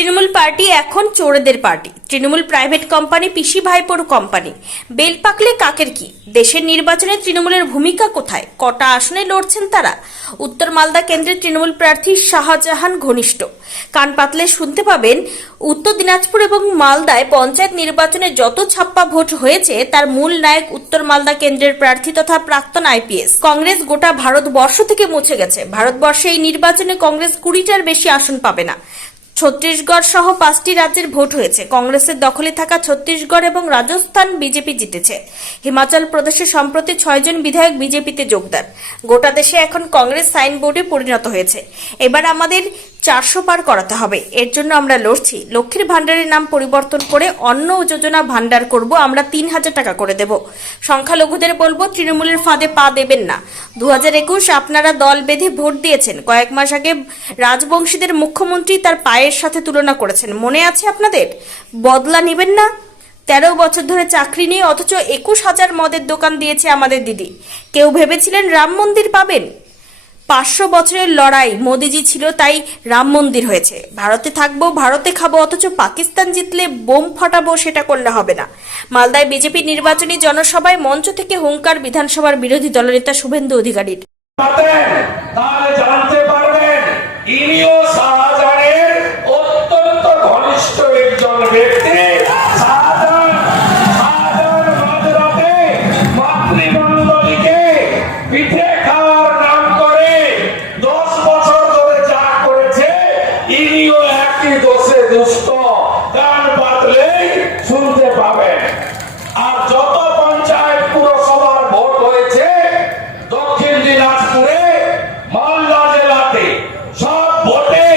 Trinamool party এখন চোরেদের party. Trinamool private company, পিসি ভাইপোর company. Bell পাকলে কাকের কি? দেশের নির্বাচনে তৃণমূলের ভূমিকা কোথায়? কটা আসনে লড়ছেন তারা? উত্তর মালদা কেন্দ্রের তৃণমূল প্রার্থী শাহজাহান ঘনিষ্ঠ। কান পাতলে শুনতে পাবেন, উত্তর দিনাজপুর এবং মালদায় পঞ্চায়েত নির্বাচনে যত ছাপ্পা ভোট হয়েছে তার মূল নায়ক উত্তর মালদা কেন্দ্রের প্রার্থী তথা প্রাক্তন আইপিএস। কংগ্রেস গোটা ভারতবর্ষ থেকে মুছে গেছে। ভারতবর্ষে এই নির্বাচনে কংগ্রেস 20টার বেশি আসন পাবে না। ছত্তিশগড় সহ 5টি রাজ্যের ভোট হয়েছে। কংগ্রেসের দখলে থাকা ছত্তিশগড় এবং রাজস্থান বিজেপি জিতেছে। হিমাচল প্রদেশে সম্প্রতি 6 জন বিধায়ক বিজেপিতে যোগদান। গোটা দেশে এখন কংগ্রেস সাইনবোর্ডে পরিণত হয়েছে। এবার আমাদের 400 পার করাতে হবে। এর জন্য আমরা লড়ছি। লক্ষ্মীর ভান্ডারের নাম পরিবর্তন করে অন্ন যোজনা ভান্ডার করব। আমরা 3000 টাকা করে দেব। সংখ্যালঘুদের বলবো, তৃণমূলের ফাঁদে পা দেবেন না। 2021 আপনারা দল বেঁধে ভোট দিয়েছেন। কয়েক মাস আগে রাজবংশীদের মুখ্যমন্ত্রী তার পায়ের সাথে তুলনা করেছেন, মনে আছে আপনাদের? বদলা নেবেন না? 13 বছর ধরে চাকরি নিয়ে অথচ 21,000 মদের দোকান দিয়েছে আমাদের দিদি। কেউ ভেবেছিলেন রাম মন্দির পাবেন? 500 বছরের লড়াই মোদিজি ছিল, তাই রাম মন্দির হয়েছে। ভারতে থাকবো, ভারতে খাবো, অথচ পাকিস্তান জিতলে বোম ফাটাবো, সেটা করলে হবে না। মালদায় বিজেপি নির্বাচনী জনসভায় মঞ্চ থেকে হুঙ্কার বিধানসভার বিরোধী দলনেতা শুভেন্দু অধিকারীর। তাহলে জানতে পারবেন ইনিও শাহজাহানের অত্যন্ত ঘনিষ্ঠ একজন ব্যক্তি। শাহজাহান মাঝরাতে মাতৃমণ্ডলীকে পিঠে খাওয়ার নাম করে 10 বছর ধরে যা করেছে, ইনিও একই দোষে দুষ্ট। কান পাতলেই শুনতে পাবেন। আর যত পঞ্চায়েত পুরসভার ভোট হয়েছে দক্ষিণ দিনাজপুরে, মালদা জেলাতে, সব ভোটে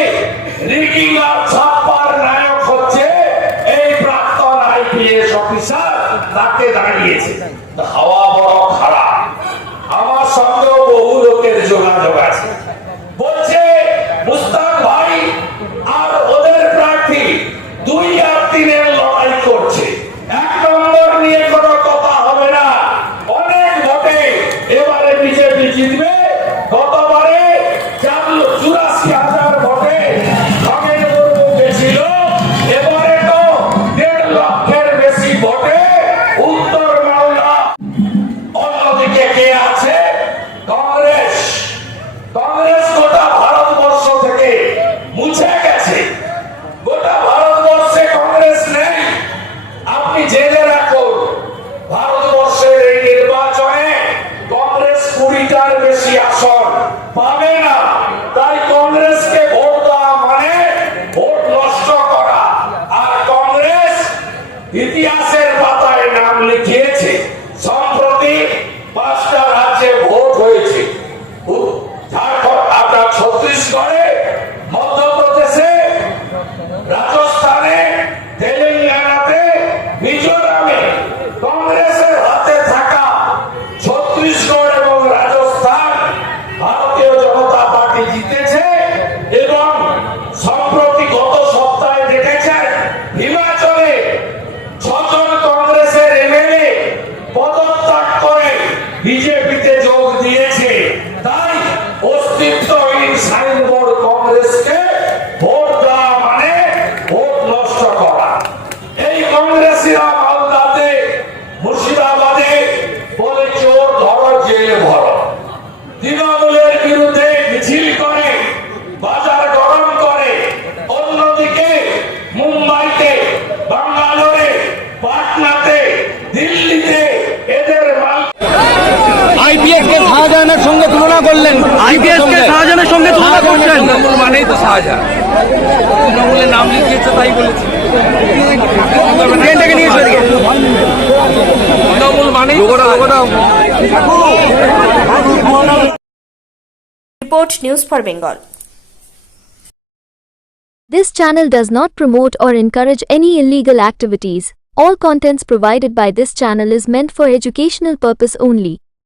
রিগিং আর ছাপ্পার নায়ক হচ্ছে এই প্রাক্তন আইপিএস অফিসার। তাকে দাঁড়িয়েছে। হাওয়া বড় খারাপ। আমার সঙ্গেও বহু লোকের যোগাযোগ আছে। বলছে মুস্তাক ভাই আর ওদের প্রার্থী 2 আর 3-এর লড়াই করছে। 1 নম্বর নিয়ে কোনো কথা হবে না। অনেক ভোটে এবারে বিজেপি জিতবে। গতবারে 84,000 ভোটে খগেন মুর্মু গেছিল। এবারে তো 1.5 লক্ষের বেশি ভোটে উত্তর মালদা। অন্যদিকে কে আছে? কংগ্রেস। কংগ্রেস গোটা ভারতবর্ষ থেকে মুছে গেছে। গোটা ভারতবর্ষে কংগ্রেস নেই। আপনি জেনে রাখুন, ভারতবর্ষের এই নির্বাচনে কংগ্রেস 20টার বেশি আসন পাবে না। তাই কংগ্রেসকে ভোট দেওয়া মানে ভোট নষ্ট করা। আর কংগ্রেস ইতিহাসের পাতায় নাম লিখিয়েছে। সম্প্রতি 5টা রাজ্যে ভোট হয়েছে। ঝাড়খণ্ড, আপনার ছত্তিশগড়ে, মধ্যপ্রদেশে, রাজস্থানে, তেলেঙ্গানাতে, মিজোরামে কংগ্রেসের হাতে থাকা ছত্তিশগড় এবং রাজস্থান ভারতীয় জনতা পার্টি জিতেছে। এবং সম্প্রতি গত সপ্তাহে দেখেছেন হিমাচলে 6 জন কংগ্রেসের এমএলএ পদত্যাগ করে বিজেপিতে যোগ দিয়েছে। তাই অস্তিত্বহীন সাইনবোর্ড কংগ্রেসকে ভোট দেওয়া মানে ভোট নষ্ট করা। এই কংগ্রেসীরা মালদাতে, মুর্শিদাবাদে বলে চোর ধরো, জেলে ভরো। তৃণমূলের বিরুদ্ধে মিছিল করে, বাজার গরম করে। অন্যদিকে মুম্বাইতে, বাঙ্গালোরে, পাটনাতে, দিল্লিতে এদের আইপিএস কে শাহজাহানের সঙ্গে তুলনা করলেন। আইপিএস কে শাহজাহানের সঙ্গে তুলনা করছেন। তৃণমূল মানেই তো শাহজাহান। তৃণমূলের নাম লিখিয়েছে তাই বলেছে। ট্রেনটাকে নিয়ে এসে দিকে। তৃণমূল মানেই report news for Bengal. This channel does not promote or encourage any illegal activities. All contents provided by this channel is meant for educational purpose only.